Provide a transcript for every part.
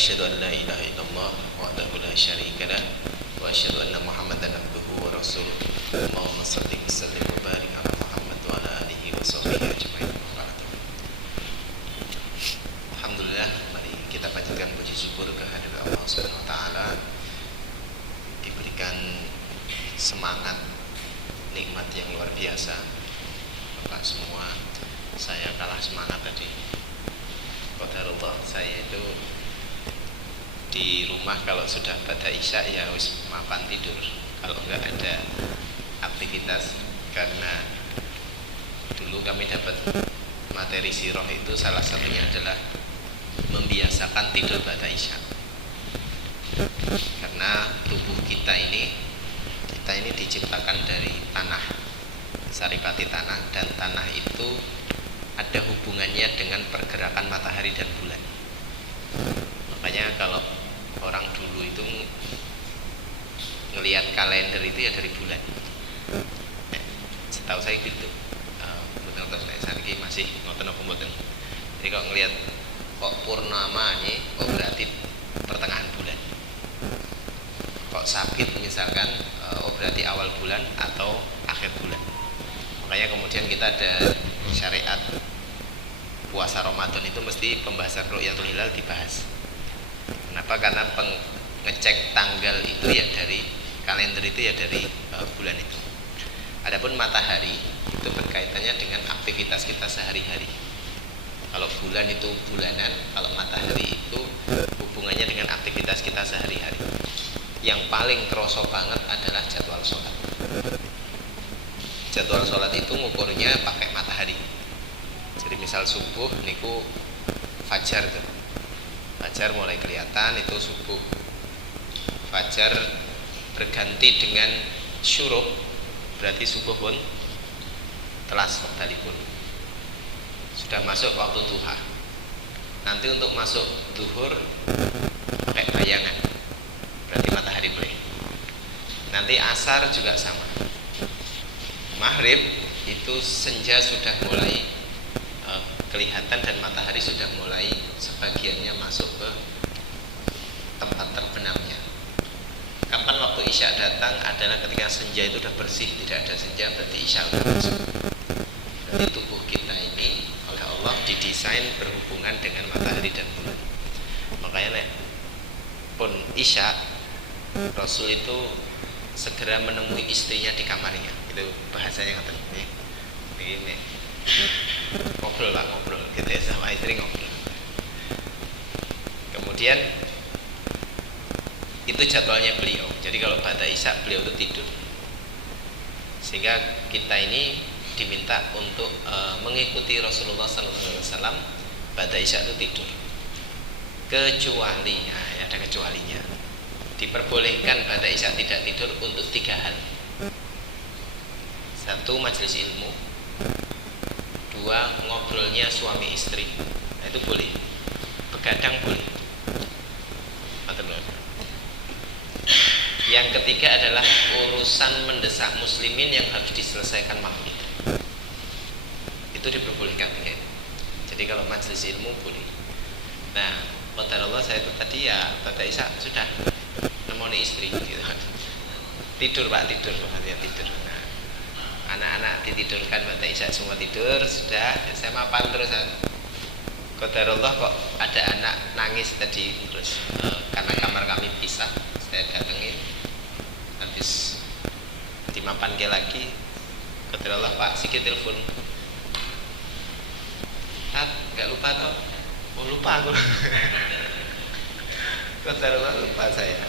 Asyhadu an la ilaha illallah wahdahu la syarika lah wa asyhadu anna Muhammadan abduhu wa rasuluh. Allahumma shalli wa sallim wa barik ala Muhammad wa ala alihi wa sahbihi ajmain. Alhamdulillah, mari kita panjatkan puji syukur kehadirat Allah Subhanahu wa taala. Diberikan semangat nikmat yang luar biasa. Bapak semua, saya kalah semangat tadi. Qadarullah, saya itu di rumah kalau sudah pada isya ya wis mapan tidur, kalau enggak ada aktivitas. Karena dulu kami dapat materi sirah itu salah satunya adalah membiasakan tidur pada isya. Karena tubuh kita ini diciptakan dari tanah, saripati tanah, dan tanah itu ada hubungannya dengan pergerakan matahari dan bulan. Makanya kalau orang dulu itu ngelihat kalender itu ya dari bulan. Setahu saya gitu. Betul saya ini masih ngoten apa mboten. Jadi kalau ngelihat kok purnama ini, kok berarti pertengahan bulan. Kok sabit misalkan, oh berarti awal bulan atau akhir bulan. Makanya kemudian kita ada syariat puasa Ramadan itu mesti pembahasan ru'yatul hilal dibahas. Kenapa? Karena pengecek tanggal itu ya dari kalender, itu ya dari bulan itu. Adapun matahari itu berkaitannya dengan aktivitas kita sehari-hari. Kalau bulan itu bulanan, kalau matahari itu hubungannya dengan aktivitas kita sehari-hari. Yang paling terasa banget adalah jadwal sholat. Jadwal sholat itu ngukurnya pakai matahari. Jadi misal subuh niku fajar tuh. Fajar mulai kelihatan itu subuh. Fajar berganti dengan syuruk, berarti subuh pun telas waktalipun. Sudah masuk waktu duha. Nanti untuk masuk zuhur pakai bayangan, berarti matahari mulai. Nanti asar juga sama. Maghrib itu senja sudah mulai kelihatan dan matahari sudah mulai sebagiannya masuk ke tempat terbenamnya. Kapan waktu isya datang adalah ketika senja itu sudah bersih, tidak ada senja, berarti isya sudah masuk. Berarti tubuh kita ini oleh Allah didesain berhubungan dengan matahari dan bulan. Makanya pun isya, Rasul itu segera menemui istrinya di kamarnya. Itu bahasanya kata ini ngobrol gitu ya, sama istri ngobrol. Kemudian itu jadwalnya beliau. Jadi kalau pada isya beliau itu tidur. Sehingga kita ini diminta untuk mengikuti Rasulullah SAW pada isya itu tidur. Kecuali ada kecualinya. Diperbolehkan pada isya tidak tidur untuk 3 hal. 1, majelis ilmu. 2, ngobrolnya suami istri. Nah, itu boleh. Begadang boleh. Yang ketiga adalah urusan mendesak muslimin yang harus diselesaikan malam itu. Itu diperbolehkan ya. Jadi kalau majelis ilmu boleh. Nah, qadarullah saya itu tadi ya pada isya sudah nemoni istri gitu. Tidur Pak, tidur. Nah, anak-anak ditidurkan pada isya, semua tidur sudah. Saya mapan terus. Qadarullah kok ada anak nangis tadi terus karena kamar kami pisah. Saya datengin, habis dimapan ke lagi. Qadarullah Pak, sikit telepon. Gak lupa toh? Oh lupa aku. Qadarullah lupa saya.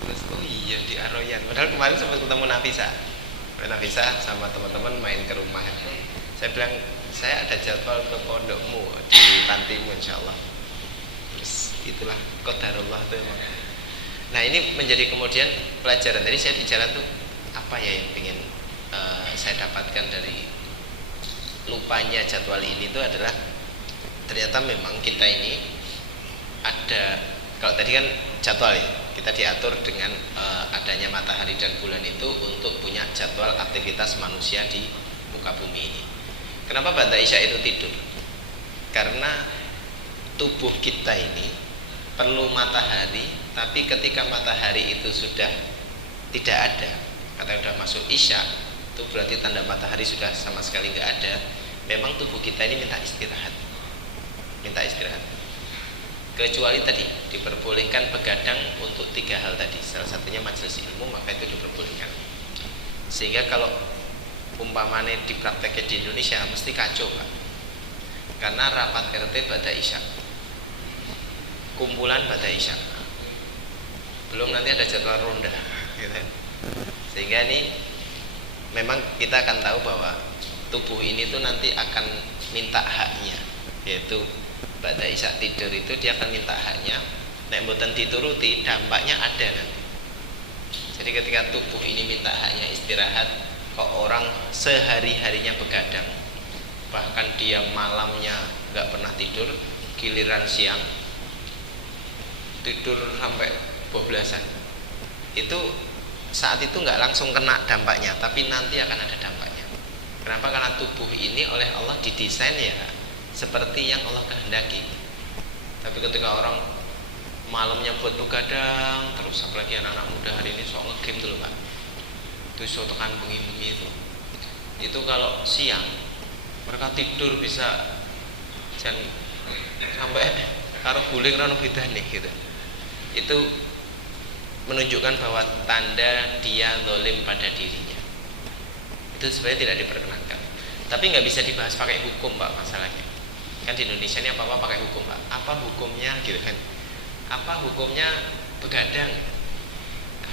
Terus oh iya di Aroyan. Padahal kemarin sempat ketemu Nafisa sama teman-teman main ke rumah. Saya bilang saya ada jadwal ke pondokmu di pantimu insyaallah. Terus itulah qadarullah itu emang. Nah ini menjadi kemudian pelajaran. Tadi saya di jalan tuh apa ya yang ingin saya dapatkan dari lupanya jadwal ini itu adalah ternyata memang kita ini ada, kalau tadi kan jadwal ya, kita diatur dengan adanya matahari dan bulan itu untuk punya jadwal aktivitas manusia di muka bumi ini. Kenapa pada isya itu tidur? Karena tubuh kita ini perlu matahari, tapi ketika matahari itu sudah tidak ada, atau sudah masuk isya, itu berarti tanda matahari sudah sama sekali nggak ada. Memang tubuh kita ini minta istirahat, kecuali tadi diperbolehkan begadang untuk 3 hal tadi, salah satunya majelis ilmu, maka itu diperbolehkan. Sehingga kalau umpamanya diprakteknya di Indonesia mesti kacau, Pak, karena rapat RT pada isya, kumpulan pada isya, belum nanti ada jadwal ronda gitu. Sehingga ini memang kita akan tahu bahwa tubuh ini tuh nanti akan minta haknya, yaitu pada isya tidur itu dia akan minta haknya. Nek mboten dituruti dampaknya ada nanti. Jadi ketika tubuh ini minta haknya istirahat, kok orang sehari-harinya begadang, bahkan dia malamnya nggak pernah tidur, giliran siang tidur sampai 12-an, itu saat itu nggak langsung kena dampaknya, tapi nanti akan ada dampaknya. Kenapa? Karena tubuh ini oleh Allah didesain ya seperti yang Allah kehendaki. Tapi ketika orang malamnya buat begadang terus, apalagi anak-anak muda hari ini sok ngegame tuh loh, Pak, itu sok tekan bengi-bengi itu kalau siang mereka tidur bisa sampai karo guling rano bedane gitu. Itu menunjukkan bahwa tanda dia zalim pada dirinya. Itu sebenarnya tidak diperkenankan. Tapi nggak bisa dibahas pakai hukum, Pak, masalahnya. Kan di Indonesia ini apa-apa pakai hukum, Pak. Apa hukumnya gitu kan? Apa hukumnya begadang?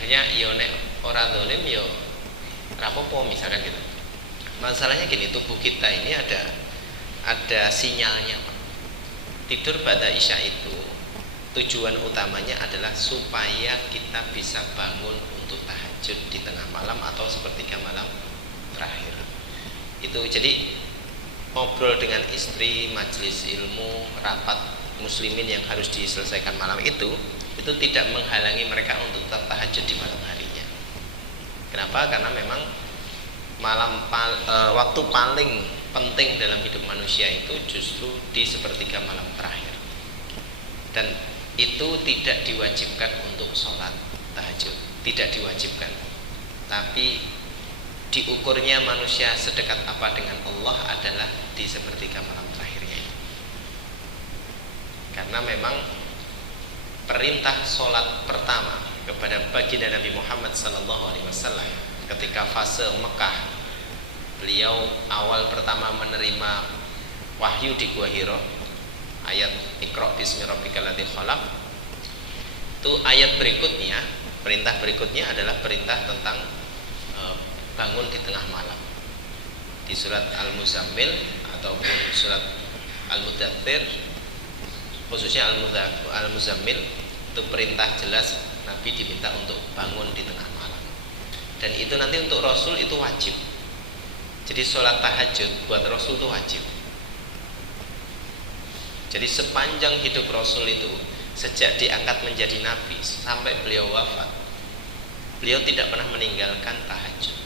Hanya yo nek ora zalim yo rapopo misalkan gitu. Masalahnya gini, tubuh kita ini ada sinyalnya, Pak. Tidur pada isya itu tujuan utamanya adalah supaya kita bisa bangun untuk tahajud di tengah malam atau sepertiga malam terakhir. Itu jadi ngobrol dengan istri, majelis ilmu, rapat muslimin yang harus diselesaikan malam itu tidak menghalangi mereka untuk tetap tahajud di malam harinya. Kenapa? Karena memang waktu paling penting dalam hidup manusia itu justru di sepertiga malam terakhir. Dan itu tidak diwajibkan untuk sholat tahajud, tidak diwajibkan. Tapi diukurnya manusia sedekat apa dengan Allah adalah di sepertiga malam terakhirnya itu. Karena memang perintah sholat pertama kepada baginda Nabi Muhammad SAW ketika fase Mekah, beliau awal pertama menerima wahyu di Gua Hiro, ayat Iqra bismi rabbikal ladzi khalaq. Itu ayat berikutnya, perintah berikutnya adalah perintah tentang bangun di tengah malam. Di surat Al-Muzammil ataupun surat Al-Mudaththir, khususnya Al-Muzammil, itu perintah jelas Nabi diminta untuk bangun di tengah malam. Dan itu nanti untuk Rasul itu wajib. Jadi sholat tahajud buat Rasul itu wajib. Jadi sepanjang hidup Rasul itu, sejak diangkat menjadi Nabi sampai beliau wafat, beliau tidak pernah meninggalkan tahajud.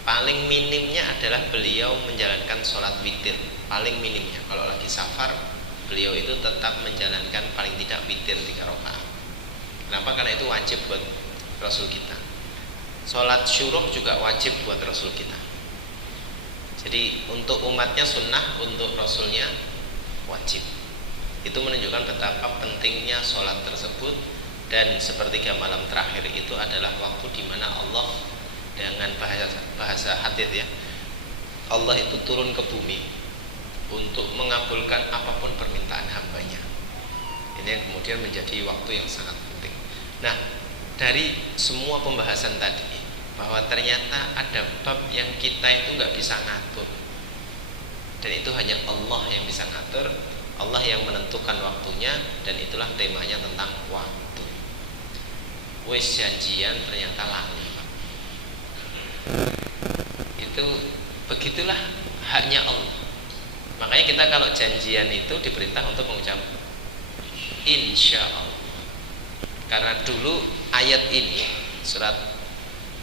Paling minimnya adalah beliau menjalankan sholat witir. Paling minimnya, kalau lagi safar, beliau itu tetap menjalankan paling tidak witir 3 rakaat. Kenapa? Karena itu wajib buat Rasul kita. Sholat syuruk juga wajib buat Rasul kita. Jadi untuk umatnya sunnah, untuk Rasulnya wajib. Itu menunjukkan betapa pentingnya sholat tersebut. Dan sepertiga malam terakhir itu adalah waktu di mana Allah, dengan bahasa hadis ya, Allah itu turun ke bumi untuk mengabulkan apapun permintaan hambanya. Ini yang kemudian menjadi waktu yang sangat penting. Nah, dari semua pembahasan tadi, bahwa ternyata ada bab yang kita itu nggak bisa ngatur, dan itu hanya Allah yang bisa ngatur, Allah yang menentukan waktunya, dan itulah temanya tentang waktu. Wes janjian ternyata lali, Pak. Itu begitulah haknya Allah. Makanya kita kalau janjian itu diperintah untuk mengucap insya Allah. Karena dulu ayat ini, surat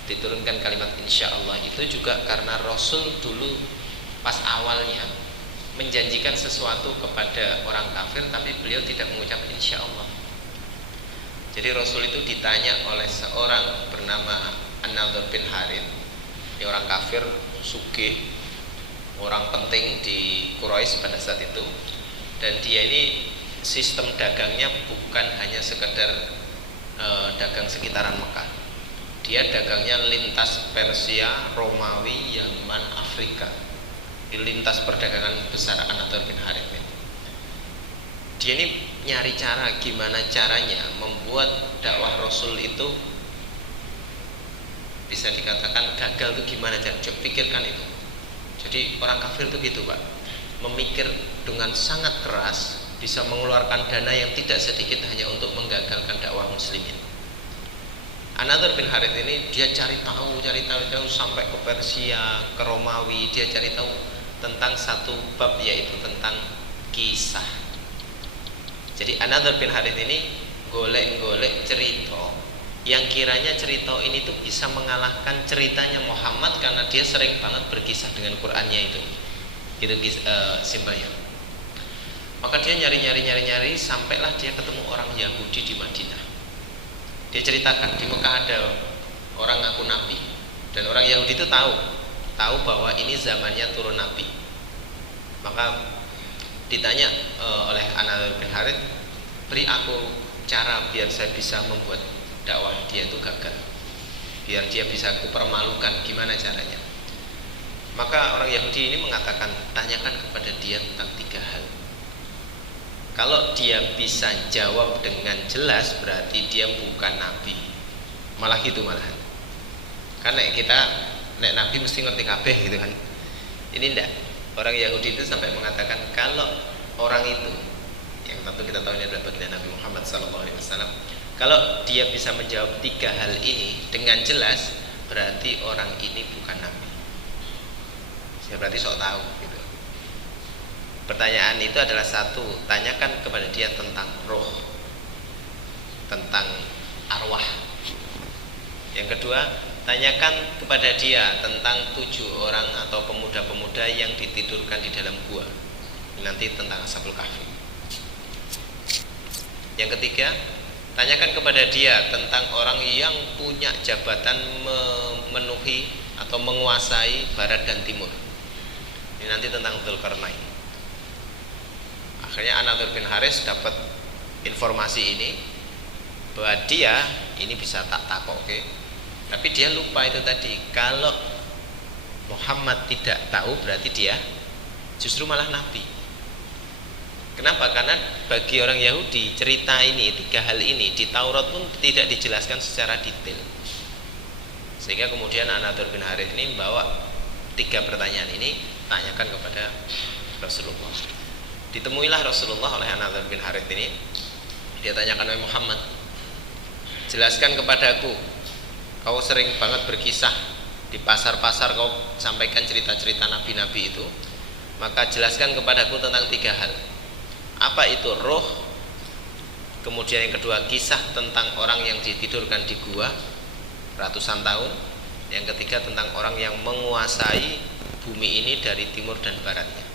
diturunkan kalimat insya Allah itu juga karena Rasul dulu pas awalnya menjanjikan sesuatu kepada orang kafir, tapi beliau tidak mengucap insya Allah. Jadi Rasul itu ditanya oleh seorang bernama An-Nadhr bin Harith, ini orang kafir, sugih, orang penting di Quraisy pada saat itu, dan dia ini sistem dagangnya bukan hanya sekedar dagang sekitaran Mekah. Dia dagangnya lintas Persia, Romawi, Yaman, Afrika. Di lintas perdagangan besar An-Nadhr bin Harith ini. Dia ini nyari cara gimana caranya membuat dakwah Rasul itu bisa dikatakan gagal itu gimana cara. Coba pikirkan itu. Jadi orang kafir itu gitu, Pak. Memikir dengan sangat keras, bisa mengeluarkan dana yang tidak sedikit hanya untuk menggagalkan dakwah muslimin. An-Nadhr bin Harith ini dia cari tahu sampai ke Persia, ke Romawi, dia cari tahu tentang satu bab, yaitu tentang kisah. Jadi An-Nadhr bin Harith ini golek-golek cerita yang kiranya cerita ini tuh bisa mengalahkan ceritanya Muhammad, karena dia sering banget berkisah dengan Qur'annya itu. Gitu simpelnya. Maka dia nyari sampailah dia ketemu orang Yahudi di Madinah. Dia ceritakan di Mekah ada orang ngaku nabi, dan orang Yahudi itu tahu bahwa ini zamannya turun nabi. Maka ditanya oleh An-Nadhr bin Harith, beri aku cara biar saya bisa membuat dakwah dia itu gagal, biar dia bisa kupermalukan, gimana caranya. Maka orang Yahudi ini mengatakan, tanyakan kepada dia tentang 3 hal. Kalau dia bisa jawab dengan jelas, berarti dia bukan nabi. Malah gitu malahan. Karena kita nek nabi mesti ngerti kabeh gitu kan. Ini ndak. Orang Yahudi itu sampai mengatakan kalau orang itu, yang tentu kita tahu ini adalah baginda Nabi Muhammad SAW, kalau dia bisa menjawab 3 hal ini dengan jelas, berarti orang ini bukan nabi. Ya berarti sok tahu gitu. Pertanyaan itu adalah satu, tanyakan kepada dia tentang roh, tentang arwah. Yang kedua, tanyakan kepada dia tentang 7 orang atau pemuda-pemuda yang ditidurkan di dalam gua. Nanti tentang Ashabul Kahfi. Yang ketiga, tanyakan kepada dia tentang orang yang punya jabatan memenuhi atau menguasai barat dan timur. Ini nanti tentang Dzulqarnain. Akhirnya An-Nadhr bin Harith dapat informasi ini, bahwa dia ini bisa tak takok, tapi dia lupa itu tadi, kalau Muhammad tidak tahu berarti dia justru malah nabi. Kenapa? Karena bagi orang Yahudi cerita ini, 3 hal ini di Taurat pun tidak dijelaskan secara detail. Sehingga kemudian An-Nadhr bin Harith ini membawa 3 pertanyaan ini, tanyakan kepada Rasulullah. Ditemuilah Rasulullah oleh An-Nadhr bin Harith ini. Dia tanyakan, oleh Muhammad, jelaskan kepadaku, kau sering banget berkisah di pasar-pasar, kau sampaikan cerita-cerita nabi-nabi itu, maka jelaskan kepadaku tentang 3 hal. Apa itu roh? Kemudian yang kedua, kisah tentang orang yang ditidurkan di gua ratusan tahun. Yang ketiga, tentang orang yang menguasai bumi ini dari timur dan baratnya.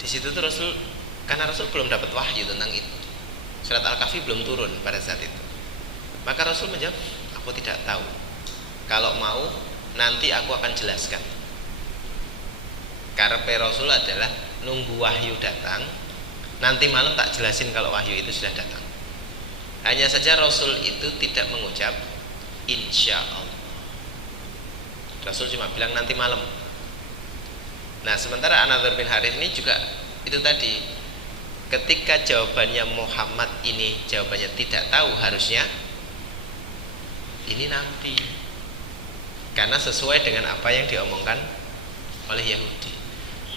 Di situ tuh Rasul, karena Rasul belum dapat wahyu tentang itu, surat Al-Kahfi belum turun pada saat itu. Maka Rasul menjawab, aku tidak tahu. Kalau mau nanti aku akan jelaskan. Karepe Rasul adalah nunggu wahyu datang, nanti malam tak jelasin kalau wahyu itu sudah datang. Hanya saja Rasul itu tidak mengucap insya Allah. Rasul cuma bilang nanti malam. Nah, sementara An-Nadhr bin Harith ini juga itu tadi, ketika jawabannya Muhammad ini jawabannya tidak tahu, harusnya ini nabi, karena sesuai dengan apa yang diomongkan oleh Yahudi.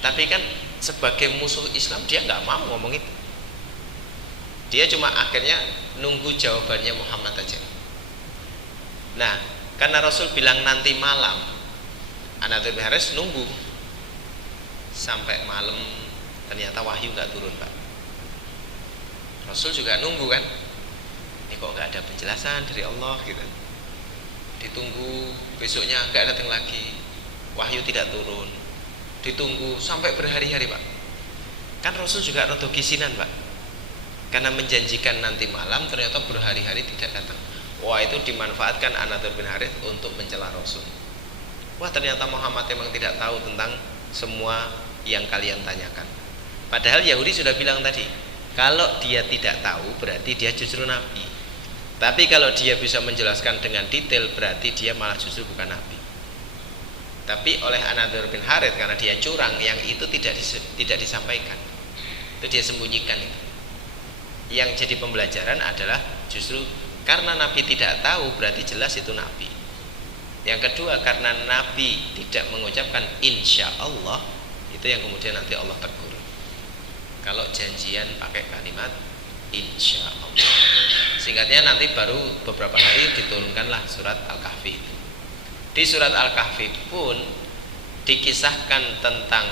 Tapi kan sebagai musuh Islam dia nggak mau ngomong itu. Dia cuma akhirnya nunggu jawabannya Muhammad aja. Nah, karena Rasul bilang nanti malam, An-Nadhr bin Harith nunggu sampai malam, ternyata wahyu nggak turun, Pak. Rasul juga nunggu kan, ini kok nggak ada penjelasan dari Allah gitu. Ditunggu, besoknya nggak datang lagi, wahyu tidak turun. ditunggu sampai berhari-hari Pak. Kan Rasul juga rada kisinan Pak, karena menjanjikan nanti malam ternyata berhari-hari tidak datang. Wah, itu dimanfaatkan An-Nadhr bin Harith untuk mencela Rasul. Wah, ternyata Muhammad memang tidak tahu tentang semua yang kalian tanyakan. Padahal Yahudi sudah bilang tadi, kalau dia tidak tahu berarti dia justru nabi. Tapi kalau dia bisa menjelaskan dengan detail berarti dia malah justru bukan nabi. Tapi oleh An-Nadhr bin Harith karena dia curang, yang itu tidak disampaikan. Itu dia sembunyikan itu. Yang jadi pembelajaran adalah justru karena Nabi tidak tahu berarti jelas itu Nabi. Yang kedua, karena Nabi tidak mengucapkan insya Allah, itu yang kemudian nanti Allah tegur. Kalau janjian pakai kalimat insya Allah, singkatnya nanti baru beberapa hari diturunkanlah surat Al-Kahfi itu. Di surat Al-Kahfi pun dikisahkan tentang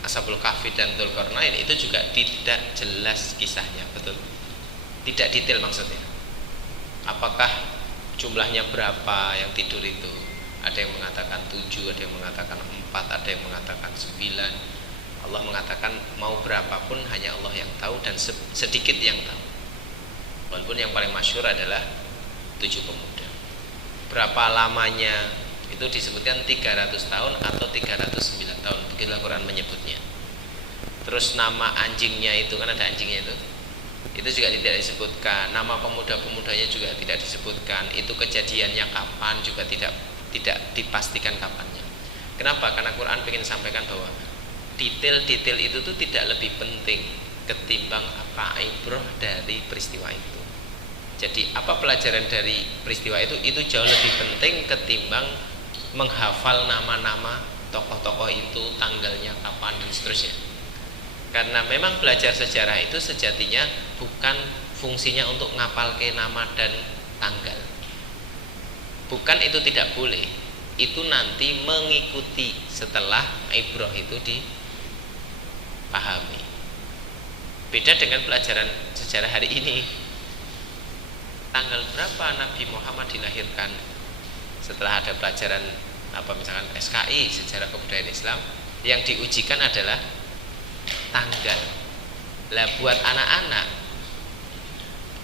Ashabul Kahfi dan Dzulqarnain, itu juga tidak jelas kisahnya, betul, tidak detail maksudnya. Apakah jumlahnya berapa yang tidur itu? Ada yang mengatakan 7, ada yang mengatakan 4, ada yang mengatakan 9. Allah mengatakan mau berapapun hanya Allah yang tahu dan sedikit yang tahu. Walaupun yang paling masyhur adalah 7 pemuda. Berapa lamanya itu disebutkan 300 tahun atau 309 tahun, begitulah Quran menyebutnya. Terus nama anjingnya itu, kan ada anjingnya itu juga tidak disebutkan. Nama pemuda-pemudanya juga tidak disebutkan. Itu kejadiannya kapan juga tidak dipastikan kapannya. Kenapa? Karena Quran ingin sampaikan bahwa detail-detail itu tuh tidak lebih penting ketimbang apa ibrah dari peristiwa itu. Jadi apa pelajaran dari peristiwa itu jauh lebih penting ketimbang menghafal nama-nama tokoh-tokoh itu, tanggalnya kapan dan seterusnya. Karena memang belajar sejarah itu sejatinya bukan fungsinya untuk ngapal ke nama dan tanggal. Bukan itu tidak boleh, itu nanti mengikuti setelah ibrah itu dipahami. Beda dengan pelajaran sejarah hari ini. Tanggal berapa Nabi Muhammad dilahirkan? Setelah ada pelajaran misalkan SKI, sejarah kebudayaan Islam, yang diujikan adalah tanggal. Lah buat anak-anak,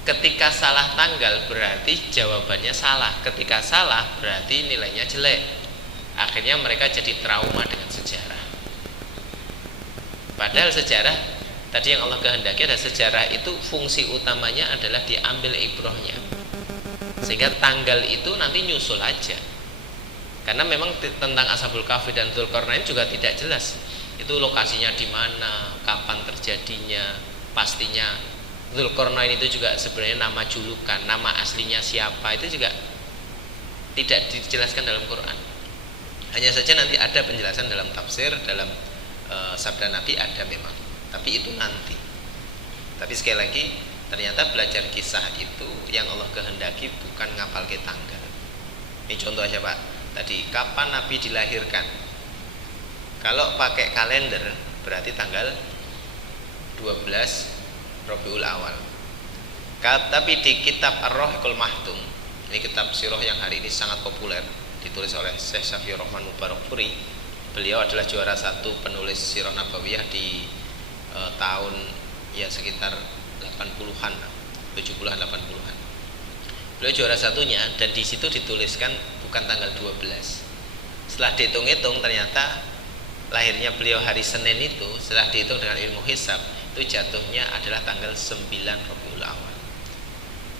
ketika salah tanggal berarti jawabannya salah, ketika salah berarti nilainya jelek. Akhirnya mereka jadi trauma dengan sejarah. Padahal sejarah tadi yang Allah kehendaki adalah sejarah itu fungsi utamanya adalah diambil ibrahnya, sehingga tanggal itu nanti nyusul aja. Karena memang tentang Ashabul Kahfi dan Dzulqarnain juga tidak jelas itu lokasinya di mana, kapan terjadinya. Pastinya Dzulqarnain itu juga sebenarnya nama julukan, nama aslinya siapa itu juga tidak dijelaskan dalam Quran. Hanya saja nanti ada penjelasan dalam tafsir, dalam sabda Nabi ada memang, tapi itu nanti. Tapi sekali lagi, ternyata belajar kisah itu yang Allah kehendaki bukan ngapal ke tanggal. Ini contoh aja Pak. Tadi kapan Nabi dilahirkan? Kalau pakai kalender berarti tanggal 12 Rabiul Awal. Tapi di kitab Ar-Rahiqul Mahtum, ini kitab sirah yang hari ini sangat populer, ditulis oleh Syekh Safiyur Rahman Mubarakfuri. Beliau adalah juara 1 penulis sirah nabawiyah di tahun ya sekitar 80-an, 70-an, 80-an. Beliau juara satunya, dan di situ dituliskan bukan tanggal 12. Setelah dihitung-hitung ternyata lahirnya beliau hari Senin itu, setelah dihitung dengan ilmu hisab, itu jatuhnya adalah tanggal 9 Rabiul Awal.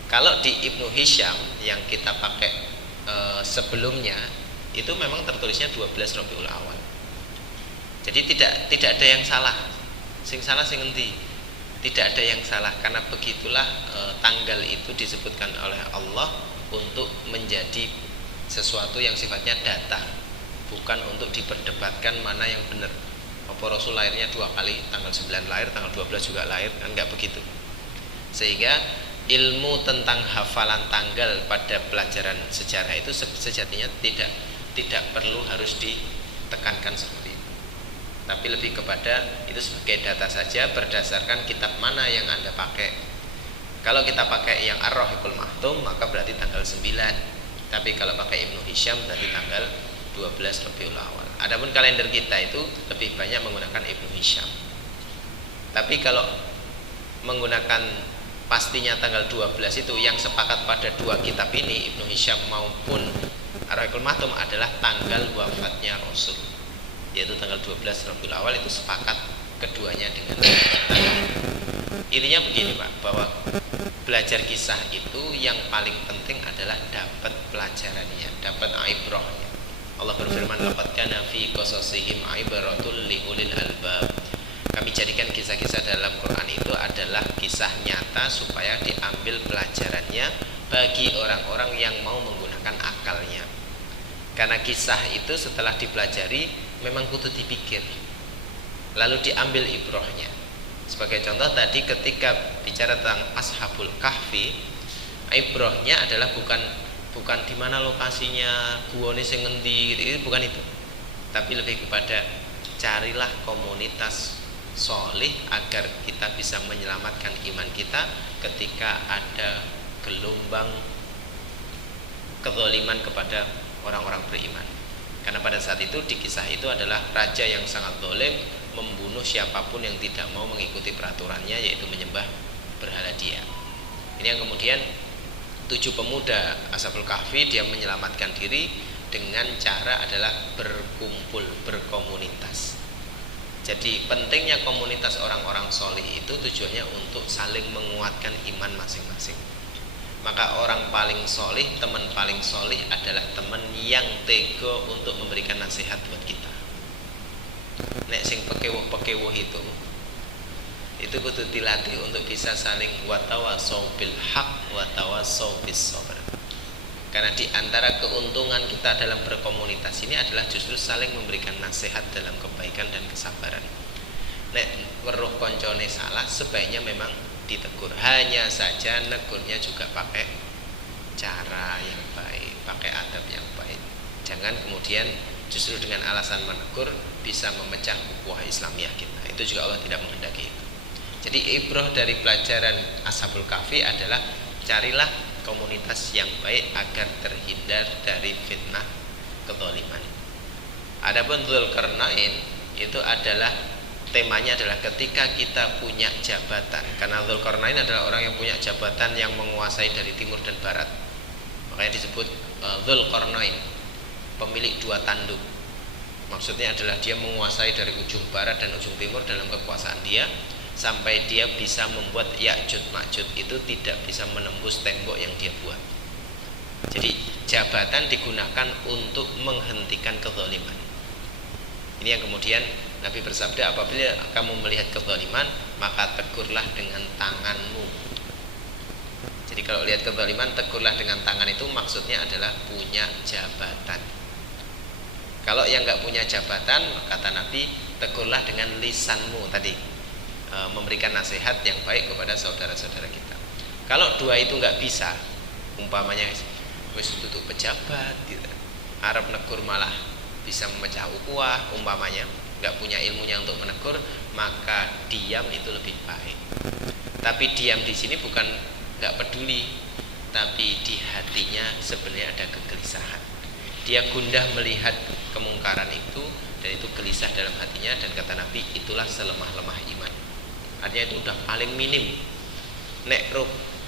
Kalau di Ibnu Hisham yang kita pakai sebelumnya, itu memang tertulisnya 12 Rabiul Awal. Jadi tidak ada yang salah. Sing salah sing endi? Tidak ada yang salah, karena begitulah tanggal itu disebutkan oleh Allah untuk menjadi sesuatu yang sifatnya data, bukan untuk diperdebatkan mana yang benar. Apa Rasul lahirnya 2 kali, tanggal 9 lahir, tanggal 12 juga lahir, kan enggak begitu. Sehingga ilmu tentang hafalan tanggal pada pelajaran sejarah itu sejatinya tidak perlu harus ditekankan seperti itu. Tapi lebih kepada itu sebagai data saja berdasarkan kitab mana yang Anda pakai. Kalau kita pakai yang Ar-Rahiqul Mahtum maka berarti tanggal 9. Tapi kalau pakai Ibnu Hisham berarti tanggal 12 Rabiul Awal. Adapun kalender kita itu lebih banyak menggunakan Ibnu Hisham. Tapi kalau menggunakan pastinya tanggal 12 itu yang sepakat pada dua kitab ini, Ibnu Hisham maupun Ar-Rahiqul Maktum, adalah tanggal wafatnya Rasul, yaitu tanggal 12 Rabiul Awal. Itu sepakat keduanya dengan tanggal. Intinya begini Pak, bahwa belajar kisah itu yang paling penting adalah dapat pelajarannya, dapat ibrahnya. Allah berfirman, laqad kana fi qasasihim ibratul liulil albab. Kami jadikan kisah-kisah dalam Quran itu adalah kisah nyata supaya diambil pelajarannya bagi orang-orang yang mau menggunakan akalnya. Karena kisah itu setelah dipelajari memang kudu dipikir, lalu diambil ibrahnya. Sebagai contoh tadi ketika bicara tentang Ashabul Kahfi, ibrahnya adalah bukan di mana lokasinya, guane sing ngendi gitu, bukan itu. Tapi lebih kepada carilah komunitas solih agar kita bisa menyelamatkan iman kita ketika ada gelombang kezaliman kepada orang-orang beriman. Karena pada saat itu di kisah itu adalah raja yang sangat zalim, membunuh siapapun yang tidak mau mengikuti peraturannya, yaitu menyembah berhala dia. Ini yang kemudian 7 pemuda Ashabul Kahfi dia menyelamatkan diri dengan cara adalah berkumpul, berkomunitas. Jadi pentingnya komunitas orang-orang solih itu tujuannya untuk saling menguatkan iman masing-masing. Maka orang paling solih, teman paling solih adalah teman yang tega untuk memberikan nasihat buat kita. Nek sing pekewuh itu kudu dilatih untuk bisa saling watawasau bil haq watawasau bis sabr. Karena di antara keuntungan kita dalam berkomunitas ini adalah justru saling memberikan nasihat dalam kebaikan dan kesabaran. Nek weruh koncone salah, sebaiknya memang ditegur. Hanya saja negurnya juga pakai cara yang baik, pakai adab yang baik. Jangan kemudian justru dengan alasan menegur bisa memecah ukhuwah Islamiyah kita. Itu juga Allah tidak menghendaki itu. Jadi ibrah dari pelajaran Ashabul Kahfi adalah carilah komunitas yang baik agar terhindar dari fitnah kezaliman. Adapun Dzulqarnain itu adalah temanya adalah ketika kita punya jabatan. Karena Dzulqarnain adalah orang yang punya jabatan yang menguasai dari timur dan barat. Makanya disebut Dzulqarnain, pemilik 2 tanduk. Maksudnya adalah dia menguasai dari ujung barat dan ujung timur dalam kekuasaan dia, sampai dia bisa membuat Ya'juj Ma'juj itu tidak bisa menembus tembok yang dia buat. Jadi jabatan digunakan untuk menghentikan kezaliman. Ini yang kemudian Nabi bersabda, apabila kamu melihat kezaliman maka tegurlah dengan tanganmu. Jadi kalau lihat kezaliman tegurlah dengan tangan itu maksudnya adalah punya jabatan. Kalau yang nggak punya jabatan, kata Nabi, tegurlah dengan lisanmu tadi, memberikan nasihat yang baik kepada saudara-saudara kita. Kalau 2 itu nggak bisa, umpamanya wis tutup pejabat gitu, Arab negur malah bisa memecah ukhuwah, umpamanya nggak punya ilmunya untuk menegur, maka diam itu lebih baik. Tapi diam di sini bukan nggak peduli, tapi di hatinya sebenarnya ada kegelisahan. Dia gundah melihat kemungkaran itu, dan itu gelisah dalam hatinya, dan kata Nabi itulah selemah-lemah iman. Artinya itu udah paling minim. Nek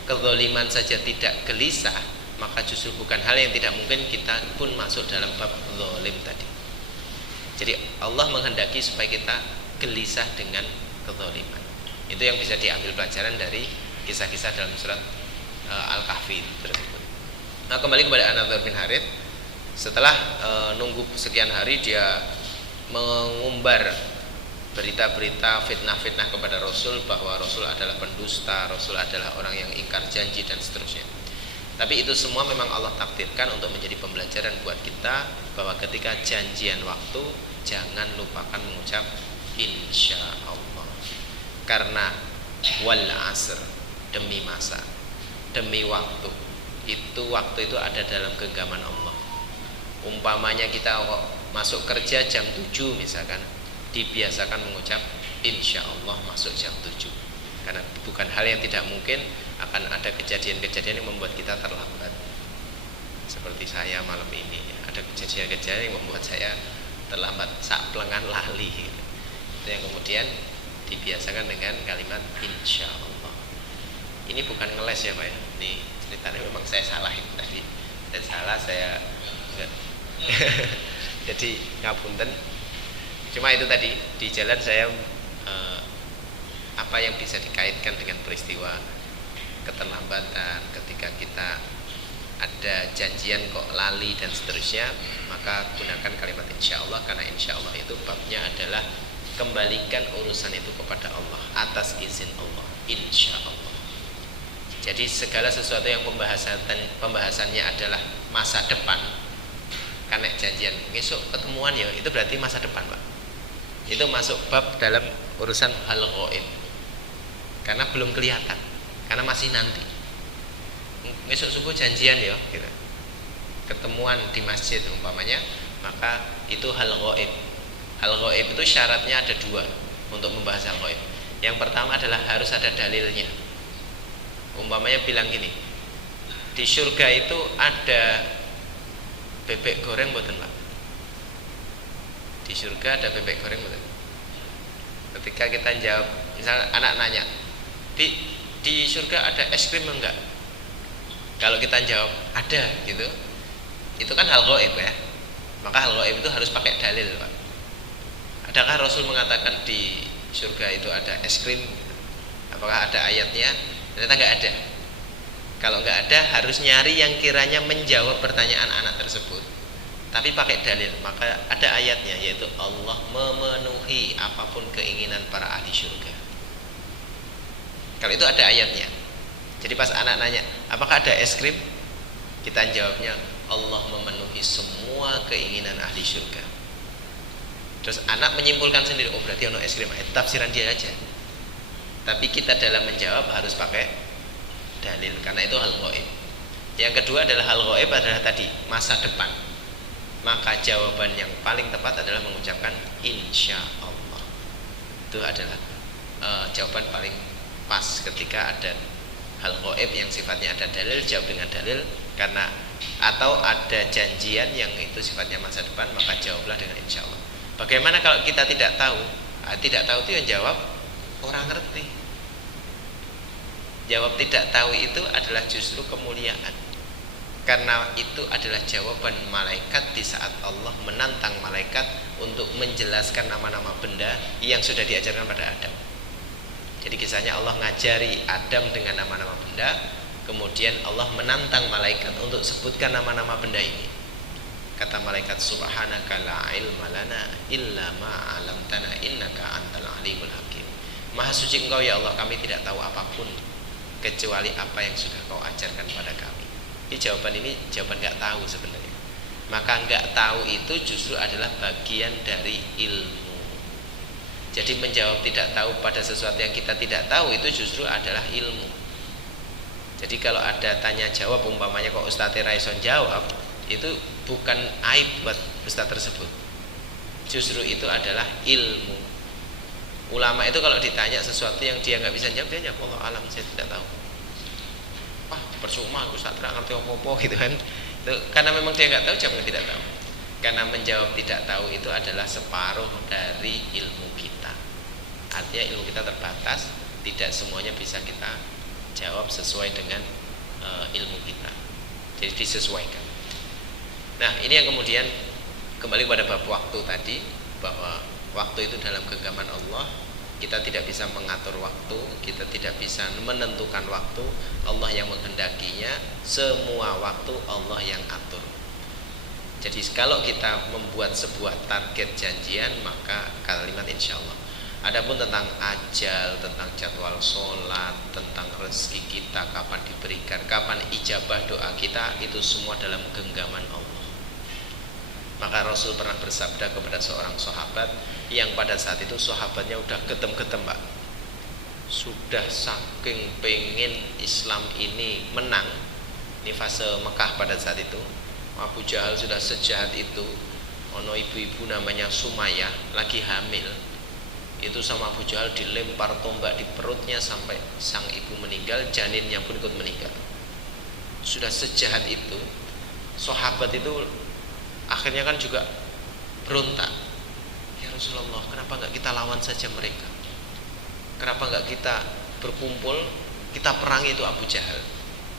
kezaliman saja tidak gelisah, maka justru bukan hal yang tidak mungkin kita pun masuk dalam bab zalim tadi. Jadi Allah menghendaki supaya kita gelisah dengan kezaliman. Itu yang bisa diambil pelajaran dari kisah-kisah dalam surat Al-Kahfi tersebut. Nah, kembali kepada An-Nadhr bin Harith. Setelah nunggu sekian hari, dia mengumbar berita-berita fitnah-fitnah kepada Rasul, bahwa Rasul adalah pendusta, Rasul adalah orang yang ingkar janji dan seterusnya. Tapi itu semua memang Allah takdirkan untuk menjadi pembelajaran buat kita, bahwa ketika janjian waktu jangan lupakan mengucap insya Allah. Karena wal asr, demi masa, demi waktu, waktu itu ada dalam genggaman Allah. Umpamanya kita masuk kerja jam 7 misalkan, dibiasakan mengucap insya Allah masuk jam 7. Karena bukan hal yang tidak mungkin akan ada kejadian-kejadian yang membuat kita terlambat. Seperti saya malam ini, ada kejadian-kejadian yang membuat saya terlambat, sak plengan lali gitu. Itu yang kemudian dibiasakan dengan kalimat insya Allah. Ini bukan ngeles ya Pak ya, ini ceritanya memang saya salah itu tadi, saya salah, saya enggak. Jadi ngapunten. Cuma itu tadi di jalan saya apa yang bisa dikaitkan dengan peristiwa keterlambatan ketika kita ada janjian kok lali dan seterusnya, maka gunakan kalimat insya Allah, karena insya Allah itu babnya adalah kembalikan urusan itu kepada Allah atas izin Allah, insya Allah. Jadi segala sesuatu yang pembahasannya adalah masa depan, karena janjian besok ketemuan ya, itu berarti masa depan Pak. Itu masuk bab dalam urusan hal ghaib, karena belum kelihatan, karena masih nanti. Besok subuh janjian ya gitu, ketemuan di masjid umpamanya, maka itu hal ghaib. Hal ghaib itu syaratnya ada dua untuk membahas hal ghaib. Yang pertama adalah harus ada dalilnya. Umpamanya bilang gini, di surga itu ada bebek goreng mboten Pak? Di surga ada bebek goreng mboten? Ketika kita jawab, misalnya anak nanya, di surga ada es krim enggak? Kalau kita jawab ada gitu, itu kan hal ghaib ya. Maka hal ghaib itu harus pakai dalil Pak. Adakah Rasul mengatakan di surga itu ada es krim? Apakah ada ayatnya? Ternyata nggak ada. Kalau nggak ada, harus nyari yang kiranya menjawab pertanyaan anak tersebut, tapi pakai dalil. Maka ada ayatnya, yaitu Allah memenuhi apapun keinginan para ahli surga. Kalau itu ada ayatnya. Jadi pas anak nanya, apakah ada es krim? Kita jawabnya, Allah memenuhi semua keinginan ahli surga. Terus anak menyimpulkan sendiri, oh berarti ono es krim. Tafsiran dia aja. Tapi kita dalam menjawab harus pakai dalil, karena itu hal ghaib. Yang kedua adalah hal ghaib adalah tadi masa depan. Maka jawaban yang paling tepat adalah mengucapkan insya Allah. Itu adalah jawaban paling pas ketika ada hal ghaib yang sifatnya ada dalil, jawab dengan dalil. Karena atau ada janjian yang itu sifatnya masa depan, maka jawablah dengan insya Allah. Bagaimana kalau kita tidak tahu? Tidak tahu itu yang jawab orang ngerti. Jawab tidak tahu itu adalah justru kemuliaan, karena itu adalah jawaban malaikat di saat Allah menantang malaikat untuk menjelaskan nama-nama benda yang sudah diajarkan pada Adam. Jadi kisahnya Allah ngajari Adam dengan nama-nama benda, kemudian Allah menantang malaikat untuk sebutkan nama-nama benda ini. Kata malaikat, subhanaka la ilma lana illa ma 'allamtana innaka antal alimul hakim. Maha suci Engkau ya Allah, kami tidak tahu apapun kecuali apa yang sudah Kau ajarkan pada kami. Jawaban ini jawaban nggak tahu sebenarnya. Maka nggak tahu itu justru adalah bagian dari ilmu. Jadi menjawab tidak tahu pada sesuatu yang kita tidak tahu itu justru adalah ilmu. Jadi kalau ada tanya jawab umpamanya kok Ustaz Raison jawab, itu bukan aib buat Ustaz tersebut. Justru itu adalah ilmu. Ulama itu kalau ditanya sesuatu yang dia nggak bisa jawab, dia jawab Allah alam, saya tidak tahu. Wah percuma, aku tidak ngerti apa-apa gitu kan. Itu karena memang dia nggak tahu, jawab tidak tahu. Karena menjawab tidak tahu itu adalah separuh dari ilmu kita. Artinya ilmu kita terbatas, tidak semuanya bisa kita jawab sesuai dengan ilmu kita. Jadi disesuaikan. Nah ini yang kemudian kembali pada bab waktu tadi, bahwa waktu itu dalam genggaman Allah. Kita tidak bisa mengatur waktu, kita tidak bisa menentukan waktu. Allah yang menghendakinya. Semua waktu Allah yang atur. Jadi kalau kita membuat sebuah target janjian, maka kalimat insya Allah. Adapun tentang ajal, tentang jadwal sholat, tentang rezeki kita kapan diberikan, kapan ijabah doa kita, itu semua dalam genggaman Allah. Maka Rasul pernah bersabda kepada seorang sahabat yang pada saat itu sahabatnya udah getem-getem Pak, sudah saking pengen Islam ini menang. Ini fase Mekah pada saat itu. Abu Jahal sudah sejahat itu. Ono ibu-ibu namanya Sumayyah lagi hamil, itu sama Abu Jahal dilempar tombak di perutnya sampai sang ibu meninggal, janinnya pun ikut meninggal. Sudah sejahat itu. Sahabat itu Akhirnya kan juga berontak. Ya Rasulullah, kenapa nggak kita lawan saja mereka? Kenapa nggak kita berkumpul, kita perangi itu Abu Jahal?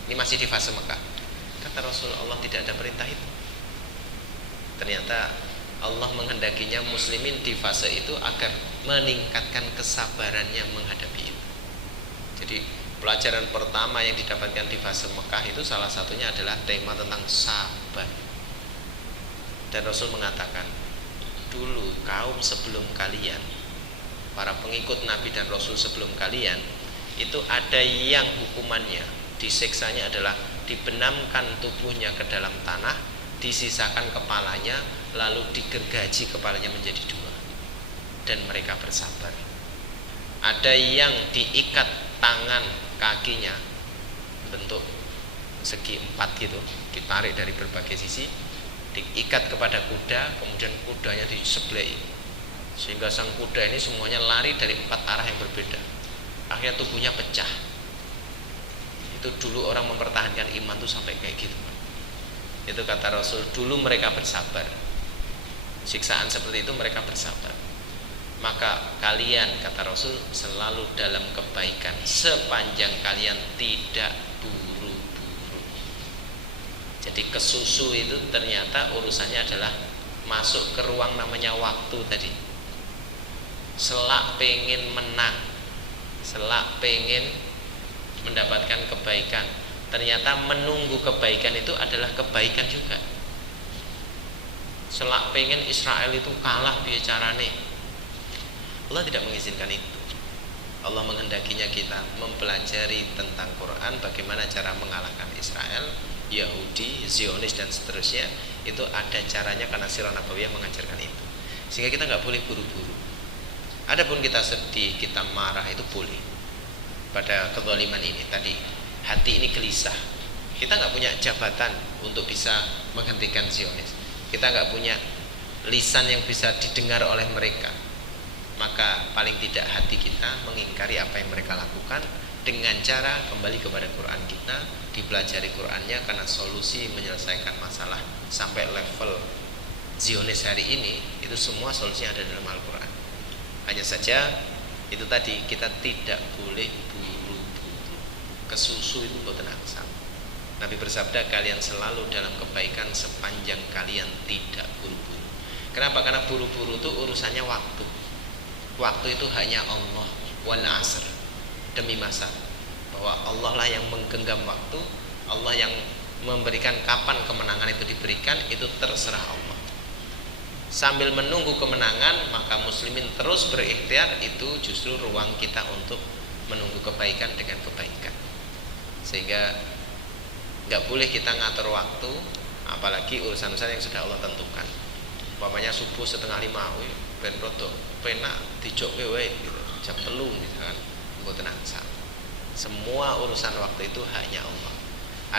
Ini masih di fase Mekah. Kata Rasulullah, tidak ada perintah itu. Ternyata Allah menghendakinya muslimin di fase itu agar meningkatkan kesabarannya menghadapi itu. Jadi pelajaran pertama yang didapatkan di fase Mekah itu salah satunya adalah tema tentang sabar. Dan Rasul mengatakan, dulu kaum sebelum kalian, para pengikut Nabi dan Rasul sebelum kalian, itu ada yang hukumannya, disiksanya adalah dibenamkan tubuhnya ke dalam tanah, disisakan kepalanya, lalu digergaji kepalanya menjadi dua, dan mereka bersabar. Ada yang diikat tangan kakinya bentuk segi empat gitu, ditarik dari berbagai sisi, diikat kepada kuda, kemudian kudanya disembelih, sehingga sang kuda ini semuanya lari dari empat arah yang berbeda. Akhirnya tubuhnya pecah. Itu dulu orang mempertahankan iman tuh sampai kayak gitu. Itu kata Rasul, dulu mereka bersabar. Siksaan seperti itu mereka bersabar. Maka kalian, kata Rasul, selalu dalam kebaikan sepanjang kalian tidak buru-buru. Jadi kesusu itu ternyata urusannya adalah masuk ke ruang namanya waktu tadi. Selak pengen menang, selak pengen mendapatkan kebaikan, ternyata menunggu kebaikan itu adalah kebaikan juga. Selak pengen Israel itu kalah bicarane, Allah tidak mengizinkan itu. Allah menghendakinya kita mempelajari tentang Quran, bagaimana cara mengalahkan Israel, Yahudi, Zionis dan seterusnya. Itu ada caranya karena sirah nabawiyah mengajarkan itu. Sehingga kita nggak boleh buru-buru. Adapun kita sedih, kita marah, itu boleh. Pada kezaliman ini tadi, hati ini gelisah. Kita nggak punya jabatan untuk bisa menghentikan Zionis. Kita nggak punya lisan yang bisa didengar oleh mereka. Maka paling tidak hati kita mengingkari apa yang mereka lakukan dengan cara kembali kepada Quran kita, dipelajari Qurannya, karena solusi menyelesaikan masalah sampai level Zionis hari ini itu semua solusinya ada dalam Al-Quran. Hanya saja itu tadi, kita tidak boleh buru-buru. Kesusu itu boten angsal. Nabi bersabda, kalian selalu dalam kebaikan sepanjang kalian tidak buru-buru. Kenapa? Karena buru-buru itu urusannya waktu. Waktu itu hanya Allah, wal asr, demi masa, bahwa Allah lah yang menggenggam waktu, Allah yang memberikan kapan kemenangan itu diberikan, itu terserah Allah. Sambil menunggu kemenangan, maka muslimin terus berikhtiar, itu justru ruang kita untuk menunggu kebaikan dengan kebaikan. Sehingga nggak boleh kita ngatur waktu, apalagi urusan-urusan yang sudah Allah tentukan. Umpamanya subuh 4:30, ben rodok penak dijokke wae jam 3 misalkan, mboten angsal. Semua urusan waktu itu hanya Allah.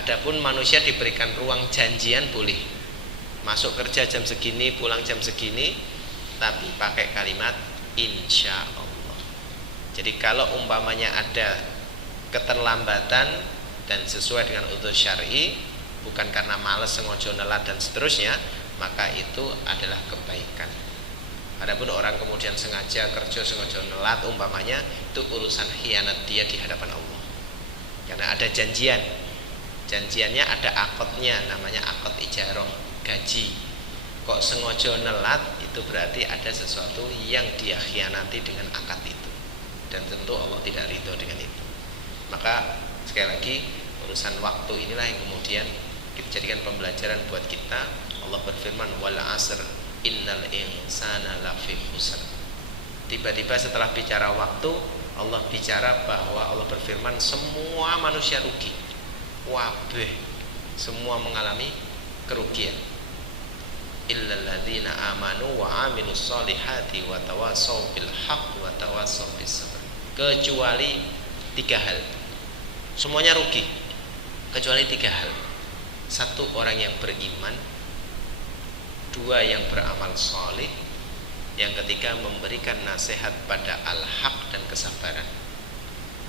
Adapun manusia diberikan ruang janjian boleh. Masuk kerja jam segini, pulang jam segini, tapi pakai kalimat insya Allah. Jadi kalau umpamanya ada keterlambatan dan sesuai dengan udzur syar'i, bukan karena malas, sengaja nelat dan seterusnya, maka itu adalah kebaikan. Adapun orang kemudian sengaja kerja, sengaja nelat umpamanya, itu urusan khianat dia di hadapan Allah. Karena ada janjian. Janjiannya ada akadnya, namanya akad ijarah, gaji. Kok sengaja nelat, itu berarti ada sesuatu yang dia khianati dengan akad itu. Dan tentu Allah tidak ridho dengan itu. Maka sekali lagi, urusan waktu inilah yang kemudian kita jadikan pembelajaran buat kita. Allah berfirman, wal asr innal insana lafi khusr. Tiba-tiba setelah bicara waktu, Allah bicara bahwa Allah berfirman semua manusia rugi, wabeh, semua mengalami kerugian. Illal ladzina amanu wa amilus solihati wa tawassaw bil haqq wa tawassaw bis sabr. Kecuali 3 hal, semuanya rugi kecuali 3 hal. 1, orang yang beriman. 2, yang beramal soleh. Yang ketiga, memberikan nasihat pada al-haq dan kesabaran.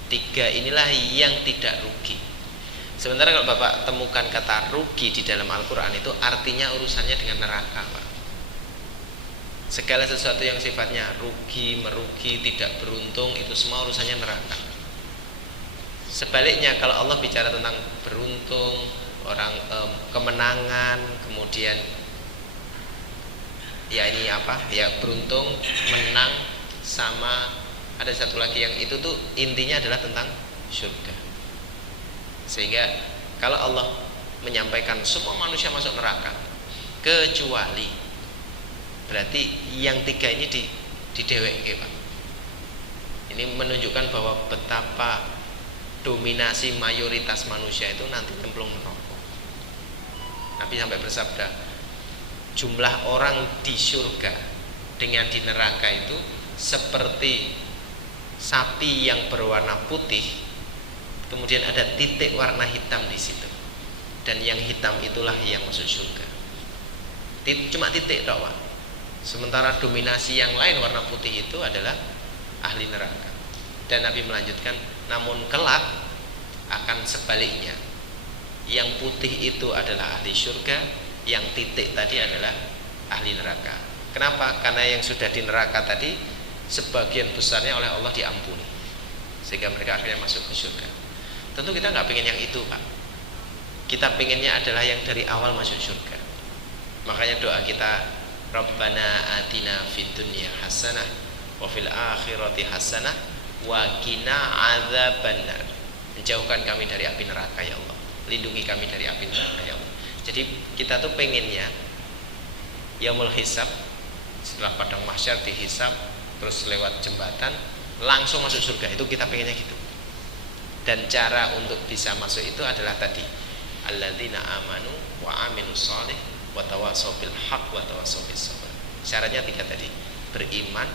3 inilah yang tidak rugi. Sementara kalau Bapak temukan kata rugi di dalam Al-Quran itu artinya urusannya dengan neraka, Pak. Segala sesuatu yang sifatnya rugi, merugi, tidak beruntung, itu semua urusannya neraka. Sebaliknya kalau Allah bicara tentang beruntung, orang kemenangan, kemudian ya ini apa? Ya beruntung, menang, sama ada satu lagi yang itu tuh intinya adalah tentang surga. Sehingga kalau Allah menyampaikan semua manusia masuk neraka kecuali, berarti yang tiga ini didewek, Pak. Ini menunjukkan bahwa betapa dominasi mayoritas manusia itu nanti cemplung neraka. Nabi sampai bersabda, jumlah orang di surga dengan di neraka itu seperti sapi yang berwarna putih, kemudian ada titik warna hitam di situ, dan yang hitam itulah yang masuk surga. Cuma titik doang. Sementara dominasi yang lain warna putih itu adalah ahli neraka. Dan Nabi melanjutkan, namun kelak akan sebaliknya, yang putih itu adalah ahli surga, yang titik tadi adalah ahli neraka. Kenapa? Karena yang sudah di neraka tadi sebagian besarnya oleh Allah diampuni, sehingga mereka akhirnya masuk ke surga. Tentu kita nggak pengen yang itu, Pak. Kita pengennya adalah yang dari awal masuk surga. Makanya doa kita, Rabbana atina fid dunya hasanah wa fil akhirati hasanah wa qina adzabannar. Menjauhkan kami dari api neraka ya Allah. Lindungi kami dari api neraka ya Allah. Jadi kita tuh pengennya yaumul hisab, setelah padang mahsyar dihisab, terus lewat jembatan langsung masuk surga. Itu kita pengennya gitu. Dan cara untuk bisa masuk itu adalah tadi, alladzina amanu wa aminus shalih wa tawassaw bil haqq wa tawassaw bis sabr. Syaratnya tiga tadi, beriman,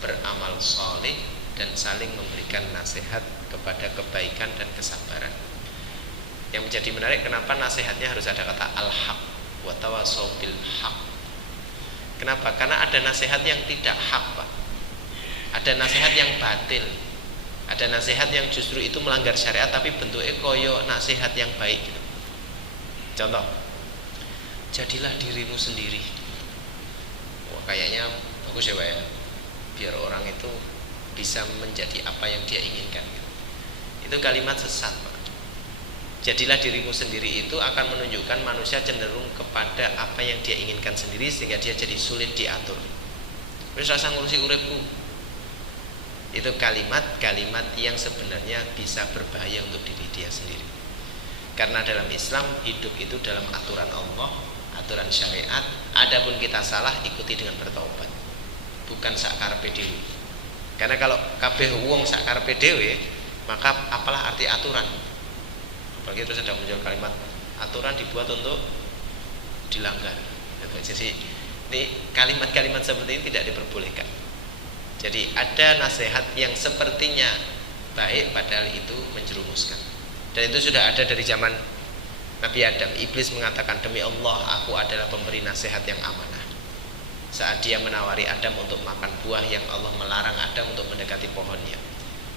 beramal shalih, dan saling memberikan nasihat kepada kebaikan dan kesabaran. Yang menjadi menarik, kenapa nasihatnya harus ada kata al-haq wa tawassaw bil haqq. Kenapa? Karena ada nasihat yang tidak hak, Pak. Ada nasihat yang batil. Ada nasihat yang justru itu melanggar syariat tapi bentuknya koyo nasihat yang baik gitu. Contoh, jadilah dirimu sendiri. Wah, kayaknya bagus ya, Pak ya. Biar orang itu bisa menjadi apa yang dia inginkan gitu. Itu kalimat sesat, Pak. Jadilah dirimu sendiri itu akan menunjukkan manusia cenderung kepada apa yang dia inginkan sendiri, sehingga dia jadi sulit diatur. Wis rasa ngurusi uripku. Itu kalimat-kalimat yang sebenarnya bisa berbahaya untuk diri dia sendiri. Karena dalam Islam, hidup itu dalam aturan Allah, aturan syariat. Adapun kita salah, ikuti dengan bertaubat, bukan sakarepe dhewe. Karena kalau kabeh wong sakarepe dhewe, maka apalah arti aturan? Apalagi terus ada muncul kalimat aturan dibuat untuk dilanggar. Jadi ini kalimat-kalimat seperti ini tidak diperbolehkan. Jadi ada nasihat yang sepertinya baik padahal itu menjerumuskan. Dan itu sudah ada dari zaman Nabi Adam. Iblis mengatakan, demi Allah aku adalah pemberi nasihat yang amanah. Saat dia menawari Adam untuk makan buah yang Allah melarang Adam untuk mendekati pohonnya,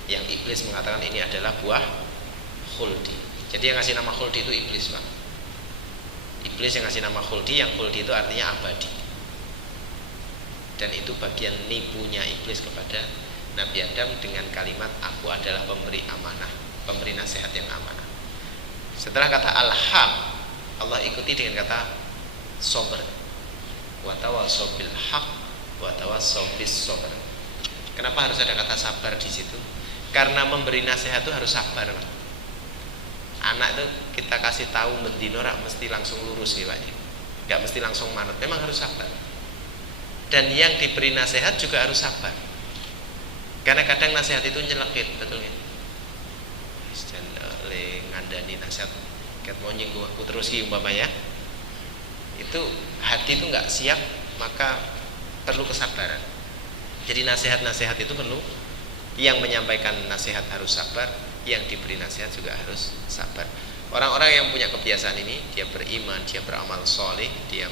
yang Iblis mengatakan ini adalah buah khuldi. Jadi yang ngasih nama khuldi itu Iblis, Pak. Iblis yang ngasih nama khuldi, yang khuldi itu artinya abadi. Dan itu bagian nipunya Iblis kepada Nabi Adam dengan kalimat aku adalah pemberi amanah, pemberi nasihat yang amanah. Setelah kata al-haq, Allah ikuti dengan kata sober, wa tawassaw bil haq wa tawassaw bis sabr. Kenapa harus ada kata sabar di situ? Karena memberi nasihat itu harus sabar, Pak. Anak itu kita kasih tahu mendino rak mesti langsung lurus ya, Pak. Enggak mesti langsung manut, memang harus sabar. Dan yang diberi nasihat juga harus sabar. Karena kadang nasihat itu nyelekit, betul ya. Le ngandani nasihat ket mau nyinggung aku terus ki umpamanya. Itu hati itu enggak siap, maka perlu kesabaran. Jadi nasihat-nasihat itu perlu, yang menyampaikan nasihat harus sabar, yang diberi nasihat juga harus sabar. Orang-orang yang punya kebiasaan ini, dia beriman, dia beramal soleh, dia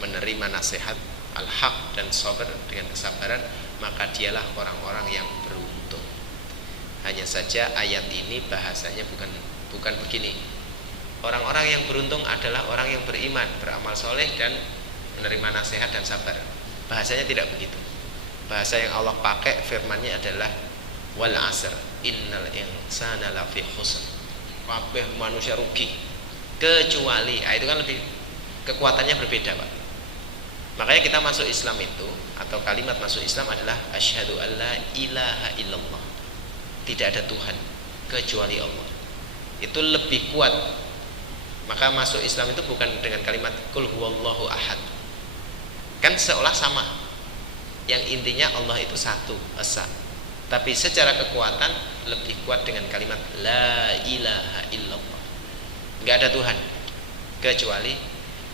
menerima nasihat al-haq dan sabar dengan kesabaran, maka dialah orang-orang yang beruntung. Hanya saja ayat ini bahasanya bukan begini. Orang-orang yang beruntung adalah orang yang beriman, beramal soleh dan menerima nasihat dan sabar. Bahasanya tidak begitu. Bahasa yang Allah pakai firman-Nya adalah wal asr innal insana lafi khusr. Kabeh manusia rugi kecuali, itu kan lebih kekuatannya berbeda, Pak. Makanya kita masuk Islam itu, atau kalimat masuk Islam adalah asyhadu alla ilaha illallah. Tidak ada Tuhan kecuali Allah. Itu lebih kuat. Maka masuk Islam itu bukan dengan kalimat qul huwallahu ahad. Kan seolah sama. Yang intinya Allah itu satu, esa. Tapi secara kekuatan lebih kuat dengan kalimat la ilaha illallah. Enggak ada Tuhan kecuali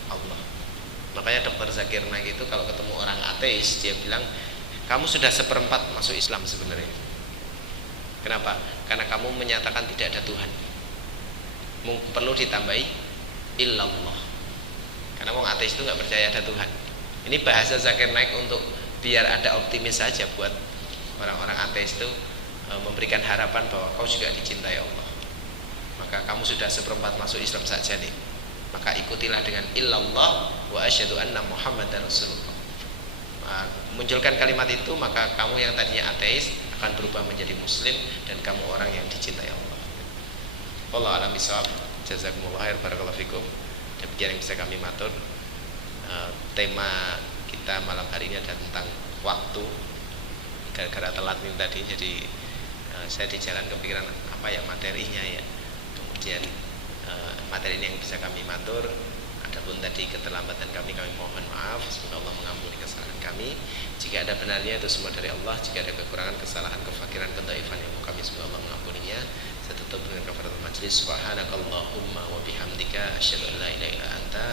Allah. Makanya Dr. Zakir Naik itu kalau ketemu orang ateis, dia bilang, kamu sudah seperempat masuk Islam sebenarnya. Kenapa? Karena kamu menyatakan tidak ada Tuhan. Perlu ditambahi illallah. Karena orang ateis itu nggak percaya ada Tuhan. Ini bahasa Zakir Naik untuk biar ada optimis saja buat orang-orang ateis itu, memberikan harapan bahwa kau juga dicintai Allah. Maka kamu sudah seperempat masuk Islam saja nih. Maka ikutilah dengan illallah wa asyhadu anna Muhammadar Rasulullah. Munculkan kalimat itu, maka kamu yang tadinya ateis akan berubah menjadi muslim dan kamu orang yang dicintai Allah. Wallahu a'lam bishawab. Jazakumullah khair, barakallahu fikum. Demikian yang bisa kami matur. Tema kita malam hari ini adalah tentang waktu. Gara-gara telat nih tadi, jadi saya di jalan kepikiran apa ya materinya ya. Kemudian materi ini yang bisa kami matur. Adapun tadi keterlambatan kami mohon maaf. Semoga Allah mengampuni kesalahan kami. Jika ada benarnya itu semua dari Allah. Jika ada kekurangan, kesalahan, kefakiran, kedhaifan yang kami, semoga Allah mengampuninya. Saya tutup dengan kafaratul majlis. Subhanakallahumma wa bihamdika asyhadu an la ilaha illa anta